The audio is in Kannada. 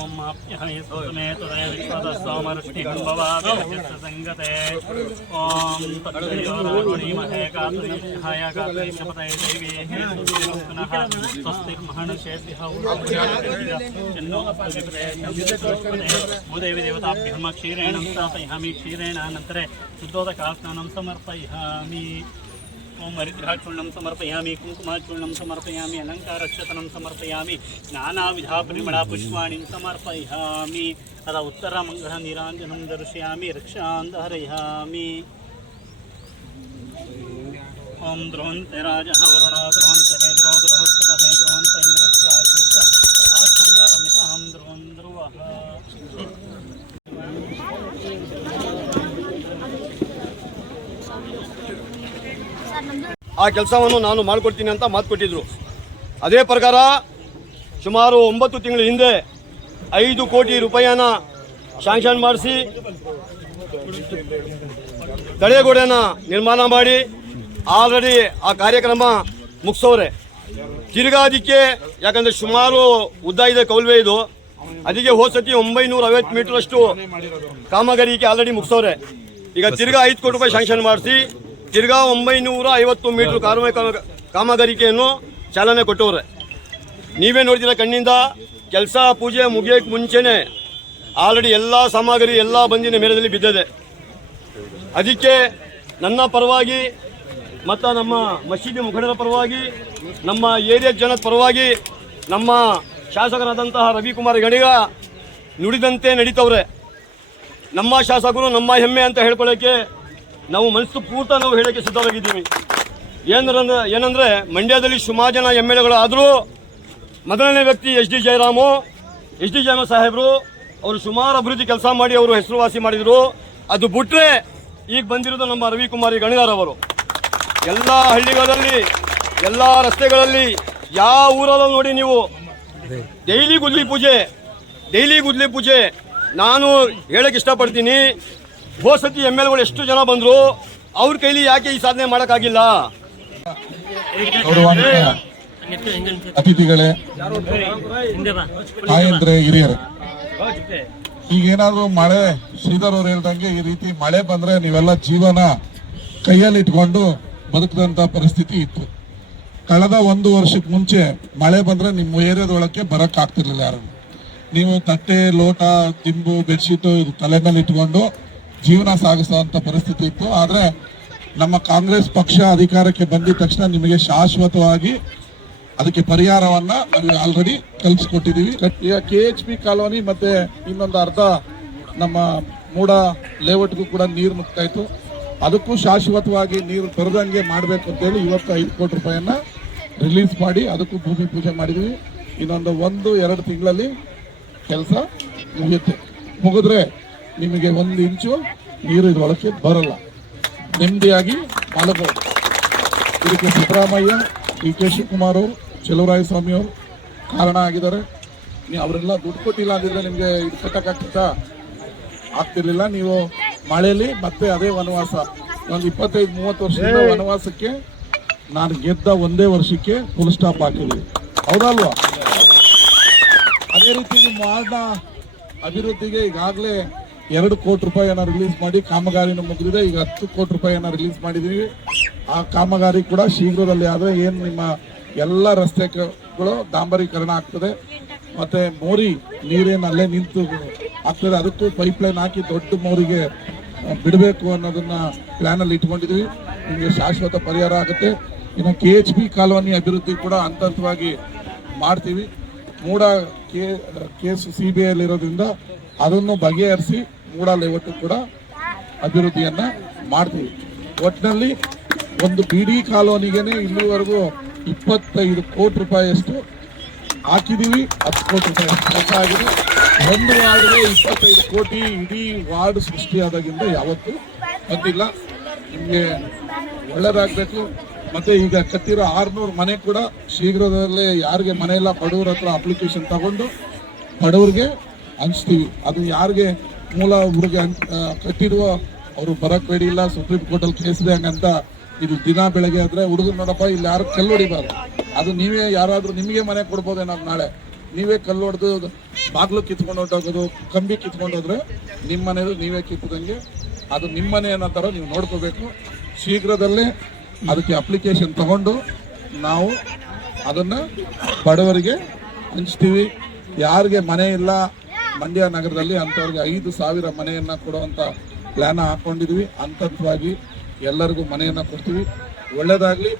ओम आप्यायस्तमे तदय विश्वदस्सोमरुष्टिगुम्भवादिसंगते ओम तत्त्वयोरुणीमहे कातुनिहाय कातुनिशपतये देवीः सुनः स्वस्तिर्महर्षेभ्यः जन्नो भूदेवी देवताभ्यः क्षीरेण स्थापयामि क्षीरेण अनन्तरे शुद्धोदकास्नानं समर्पयामि ओम हरिद्राचूर्णं समर्पयामि कुंकुमाचूर्णं समर्पयामि अलंकारक्षतनं समर्पयामि नानाविधा परिमळपुष्पाणि समर्पयामि तदा उत्तरमङ्गलनीराञ्जनं दर्शयामि रक्षां धारयामि ओम ध्रुवन्ते राजः वरुणो ध्रुवन्ते हेद्रो ध्रुवस्ततः ध्रुवन्त इन्द्रश्चाग्निश्च प्रभास्कन्दारमितां ध्रुवं ध्रुवः ಆ ಕೆಲಸವನ್ನು ನಾನು ಮಾಡಿಕೊಡ್ತೀನಿ ಅಂತ ಮಾತು ಕೊಟ್ಟಿದ್ರು. ಅದೇ ಪ್ರಕಾರ ಸುಮಾರು 9 ತಿಂಗಳ ಹಿಂದೆ 5 ಕೋಟಿ ರೂಪಾಯಿನ ಶಾಂಕ್ಷನ್ ಮಾಡಿಸಿ ತಡೆಗೋಡೆನ ನಿರ್ಮಾಣ ಮಾಡಿ ಆಲ್ರೆಡಿ ಆ ಕಾರ್ಯಕ್ರಮ ಮುಗಿಸೋರೆ. ತಿರುಗಾದಿಕ್ಕೆ ಯಾಕಂದರೆ ಸುಮಾರು ಉದ್ದ ಇದೆ ಕೌಲ್ವೆ ಇದು, ಅದಕ್ಕೆ ಹೋದ್ಸತಿ 950 ಮೀಟರ್ ಅಷ್ಟು ಕಾಮಗಾರಿಕೆ ಆಲ್ರೆಡಿ ಮುಗಿಸೋರೆ. ಈಗ ತಿರ್ಗಾ 5 ಕೋಟಿ ರೂಪಾಯಿ ಶಾಂಕ್ಷನ್ ಮಾಡಿಸಿ ತಿರ್ಗಾ 950 ಮೀಟರ್ ಕಾಮಗಾರಿಕೆಯನ್ನು ಚಾಲನೆ ಕೊಟ್ಟವ್ರೆ. ನೀವೇ ನೋಡ್ತೀರ ಕಣ್ಣಿಂದ. ಕೆಲಸ ಪೂಜೆ ಮುಗಿಯೋಕ್ಕೆ ಮುಂಚೆನೆ ಆಲ್ರೆಡಿ ಎಲ್ಲ ಸಾಮಗ್ರಿ ಎಲ್ಲ ಬಂದಿನ ಮೇಳದಲ್ಲಿ ಬಿದ್ದಿದೆ. ಅದಕ್ಕೆ ನನ್ನ ಪರವಾಗಿ ಮತ್ತು ನಮ್ಮ ಮಸೀದಿ ಮುಖಂಡರ ಪರವಾಗಿ, ನಮ್ಮ ಏರಿಯಾ ಜನದ ಪರವಾಗಿ, ನಮ್ಮ ಶಾಸಕರಾದಂತಹ ರವಿಕುಮಾರ್ ಗಣಿಗ ನುಡಿದಂತೆ ನಡೀತವ್ರೆ. ನಮ್ಮ ಶಾಸಕರು ನಮ್ಮ ಹೆಮ್ಮೆ ಅಂತ ಹೇಳ್ಕೊಳ್ಳೋಕ್ಕೆ ನಾವು ಮನಸ್ಸು ಪೂರ್ತ ನಾವು ಹೇಳೋಕ್ಕೆ ಸಿದ್ಧವಾಗಿದ್ದೀವಿ. ಏನಂದರೆ ಮಂಡ್ಯದಲ್ಲಿ ಸುಮಾರು ಜನ MLAಗಳು ಆದರೂ ಮೊದಲನೇ ವ್ಯಕ್ತಿ SD ಜಯರಾಮ್ ಸಾಹೇಬರು. ಅವರು ಸುಮಾರು ಅಭಿವೃದ್ಧಿ ಕೆಲಸ ಮಾಡಿ ಅವರು ಹೆಸರುವಾಸಿ ಮಾಡಿದರು. ಅದು ಬಿಟ್ಟರೆ ಈಗ ಬಂದಿರೋದು ನಮ್ಮ ರವಿಕುಮಾರ್ ಗಣಿಗಾರವರು. ಎಲ್ಲ ಹಳ್ಳಿಗಳಲ್ಲಿ ಎಲ್ಲ ರಸ್ತೆಗಳಲ್ಲಿ ಯಾವ ಊರಲ್ಲಿ ನೋಡಿ ನೀವು ಡೈಲಿ ಗುದ್ಲಿ ಪೂಜೆ. ನಾನು ಹೇಳಕ್ಕೆ ಇಷ್ಟಪಡ್ತೀನಿ, ಹೋಸತಿ MLAಗಳು ಎಷ್ಟು ಜನ ಬಂದರು, ಅವ್ರ ಕೈಲಿ ಯಾಕೆ ಈ ಸಾಧನೆ ಮಾಡೋಕ್ಕಾಗಿಲ್ಲ? ಅತಿಥಿಗಳೇ, ತಾಯಂದ್ರೆ, ಹಿರಿಯರೇ, ಈಗೇನಾದ್ರು ಮಳೆ ಶ್ರೀಧರ್ ಅವ್ರು ಹೇಳ್ದಂಗೆ ಈ ರೀತಿ ಮಳೆ ಬಂದ್ರೆ ನೀವೆಲ್ಲ ಜೀವನ ಕೈಯಲ್ಲಿ ಇಟ್ಕೊಂಡು ಬದುಕದಂತ ಪರಿಸ್ಥಿತಿ ಇತ್ತು. ಕಳೆದ 1 ವರ್ಷಕ್ಕೆ ಮುಂಚೆ ಮಳೆ ಬಂದ್ರೆ ನಿಮ್ಮ ಏರಿಯಾದೊಳಕ್ಕೆ ಬರಕ್ ಆಗ್ತಿರ್ಲಿಲ್ಲ ಯಾರು. ನೀವು ತಟ್ಟೆ, ಲೋಟ, ತಿಂಬು, ಬೆಡ್ಶೀಟು ಇದು ತಲೆ ಮೇಲೆ ಇಟ್ಕೊಂಡು ಜೀವನ ಸಾಗಿಸುವಂತ ಪರಿಸ್ಥಿತಿ ಇತ್ತು. ಆದ್ರೆ ನಮ್ಮ ಕಾಂಗ್ರೆಸ್ ಪಕ್ಷ ಅಧಿಕಾರಕ್ಕೆ ಬಂದಿದ ತಕ್ಷಣ ನಿಮಗೆ ಶಾಶ್ವತವಾಗಿ ಅದಕ್ಕೆ ಪರಿಹಾರವನ್ನ ನಾವು ಆಲ್ರೆಡಿ ಕಲ್ಪಿಸ್ಕೊಟ್ಟಿದೀವಿ. ಈಗ KHP ಕಾಲೋನಿ ಮತ್ತೆ ಇನ್ನೊಂದು ಅರ್ಧ ನಮ್ಮ ಮೂಡ ಲೇಔಟ್ಗೂ ಕೂಡ ನೀರು ನುಗ್ತಾ ಇತ್ತು. ಅದಕ್ಕೂ ಶಾಶ್ವತವಾಗಿ ನೀರು ಬರದಂಗೆ ಮಾಡಬೇಕು ಅಂತೇಳಿ ಇವತ್ತು 5 ಕೋಟಿ ರೂಪಾಯಿಯನ್ನ ರಿಲೀಸ್ ಮಾಡಿ ಅದಕ್ಕೂ ಭೂಮಿ ಪೂಜೆ ಮಾಡಿದೀವಿ. ಇನ್ನೊಂದು 1-2 ತಿಂಗಳಲ್ಲಿ ಕೆಲಸ ಮುಗಿಯುತ್ತೆ. ಮುಗಿದ್ರೆ ನಿಮಗೆ 1 ಇಂಚು ನೀರು ಇದ್ರೊಳಕ್ಕೆ ಬರಲ್ಲ, ನೆಮ್ಮದಿಯಾಗಿ ಮಲಗಬಹುದು. ಇದಕ್ಕೆ ಸಿದ್ದರಾಮಯ್ಯ, DK ಶಿವಕುಮಾರ್ ಅವರು, ಚಲುವರಾಯಸ್ವಾಮಿ ಅವರು ಕಾರಣ ಆಗಿದ್ದಾರೆ. ನೀವು ಅವರೆಲ್ಲ ದುಡ್ಡು ಕೊಟ್ಟಿಲ್ಲ ಅಂದಿದ್ರೆ ನಿಮಗೆ ಇದು ಆಗ್ತಿರ್ಲಿಲ್ಲ. ನೀವು ಮಳೆಯಲ್ಲಿ ಮತ್ತೆ ಅದೇ ವನವಾಸ, ಒಂದು 25-30 ವರ್ಷದಿಂದ ವನವಾಸಕ್ಕೆ ನಾನು ಗೆದ್ದ 1 ವರ್ಷಕ್ಕೆ ಫುಲ್ ಸ್ಟಾಪ್ ಹಾಕಿದ್ವಿ, ಹೌದಲ್ವಾ? ಅದೇ ರೀತಿ ನಿಮ್ಮ ವಾರ್ಡ್ನ ಅಭಿವೃದ್ಧಿಗೆ ಈಗಾಗಲೇ 2 ಕೋಟಿ ರೂಪಾಯಿಯನ್ನ ರಿಲೀಸ್ ಮಾಡಿ ಕಾಮಗಾರಿನ ಮುಗಿದಿದೆ. ಈಗ 10 ಕೋಟಿ ರೂಪಾಯಿಯನ್ನ ರಿಲೀಸ್ ಮಾಡಿದೀವಿ. ಆ ಕಾಮಗಾರಿ ಕೂಡ ಶೀಘ್ರದಲ್ಲಿ ಆದರೆ ಏನು ನಿಮ್ಮ ಎಲ್ಲ ರಸ್ತೆಗಳು ಡಾಂಬರೀಕರಣ ಆಗ್ತದೆ. ಮತ್ತೆ ಮೋರಿ ನೀರೇನು ಅಲ್ಲೇ ನಿಂತು ಆಗ್ತದೆ, ಅದಕ್ಕೂ ಪೈಪ್ಲೈನ್ ಹಾಕಿ ದೊಡ್ಡ ಮೋರಿಗೆ ಬಿಡಬೇಕು ಅನ್ನೋದನ್ನ ಪ್ಲಾನಲ್ಲಿ ಇಟ್ಕೊಂಡಿದ್ವಿ. ನಿಮಗೆ ಶಾಶ್ವತ ಪರಿಹಾರ ಆಗುತ್ತೆ. ಇನ್ನು KHP ಕಾಲೋನಿ ಅಭಿವೃದ್ಧಿ ಕೂಡ ಹಂತವಾಗಿ ಮಾಡ್ತೀವಿ. ಮೂಡ ಕೇಸ್ CBI ಇರೋದ್ರಿಂದ ಅದನ್ನು ಬಗೆಹರಿಸಿ ಮೂಡ ಲೇಔಟ್ ಕೂಡ ಅಭಿವೃದ್ಧಿಯನ್ನ ಮಾಡ್ತೀವಿ. ಒಟ್ಟಿನಲ್ಲಿ ಒಂದು BD ಕಾಲೋನಿಗೆನೆ ಇಲ್ಲಿವರೆಗೂ 25 ಕೋಟಿ ರೂಪಾಯಿಯಷ್ಟು ಹಾಕಿದೀವಿ. 10 ಕೋಟಿ ರೂಪಾಯಿ ಕೆಲಸ ಆಗಿದೆ. ಒಂದು ವಾರ್ಡ್ಗೆ 25 ಕೋಟಿ ಇಡೀ ವಾರ್ಡ್ ಸೃಷ್ಟಿಯಾದಾಗಿಂದ ಯಾವತ್ತೂ ಬಂದಿಲ್ಲ. ನಿಮಗೆ ಒಳ್ಳೇದಾಗಬೇಕು. ಮತ್ತೆ ಈಗ ಕಟ್ಟಿರೋ 600 ಮನೆ ಕೂಡ ಶೀಘ್ರದಲ್ಲೇ ಯಾರಿಗೆ ಮನೆ ಇಲ್ಲ ಬಡವ್ರ ಹತ್ರ ಅಪ್ಲಿಕೇಶನ್ ತಗೊಂಡು ಬಡವ್ರಿಗೆ ಹಂಚ್ತೀವಿ. ಅದು ಯಾರಿಗೆ ಮೂಲ ಊರಿಗೆ ಕಟ್ಟಿರುವ ಅವರು ಬರಕ್ ಬೇಡಿಲ್ಲ, ಸುಪ್ರೀಂ ಕೋರ್ಟ್ ಅಲ್ಲಿ ಕೇಸ್ ಇದೆ ಹಂಗಂತ ಇದು ದಿನ ಬೆಳಗ್ಗೆ ಆದ್ರೆ ಹುಡುಗರು ನೋಡಪ್ಪ ಇಲ್ಲಿ ಯಾರು ಕಲ್ಲು ಹೊಡಿಬಾರ್ದು. ಅದು ನೀವೇ ಯಾರಾದ್ರೂ ನಿಮಗೆ ಮನೆ ಕೊಡ್ಬೋದೇನಾದ್ರು ನಾಳೆ ನೀವೇ ಕಲ್ಲು ಹೊಡೆದು ಬಾಗ್ಲು ಕಿತ್ಕೊಂಡು ಹೊಟ್ಟೋಗೋದು, ಕಂಬಿ ಕಿತ್ಕೊಂಡು ಹೋದ್ರೆ ನಿಮ್ಮ ಮನೆ ನೀವೇ ಕಿತ್ತದಂಗೆ ಅದು ನಿಮ್ಮ ಮನೆ ಅನ್ನೋ ಥರ ನೀವು ನೋಡ್ಕೋಬೇಕು. ಶೀಘ್ರದಲ್ಲೇ ಅದಕ್ಕೆ ಅಪ್ಲಿಕೇಶನ್ ತಗೊಂಡು ನಾವು ಅದನ್ನ ಬಡವರಿಗೆ ಹಂಚ್ತೀವಿ. ಯಾರಿಗೆ ಮನೆ ಇಲ್ಲ ಮಂಡ್ಯ ನಗರದಲ್ಲಿ ಅಂಥವ್ರಿಗೆ 5,000 ಮನೆಯನ್ನ ಕೊಡುವಂತ ಪ್ಲಾನ್ ಹಾಕೊಂಡಿದ್ವಿ. ಹಂತವಾಗಿ ಎಲ್ಲರಿಗೂ ಮನೆಯನ್ನ ಕೊಡ್ತೀವಿ. ಒಳ್ಳೇದಾಗ್ಲಿ.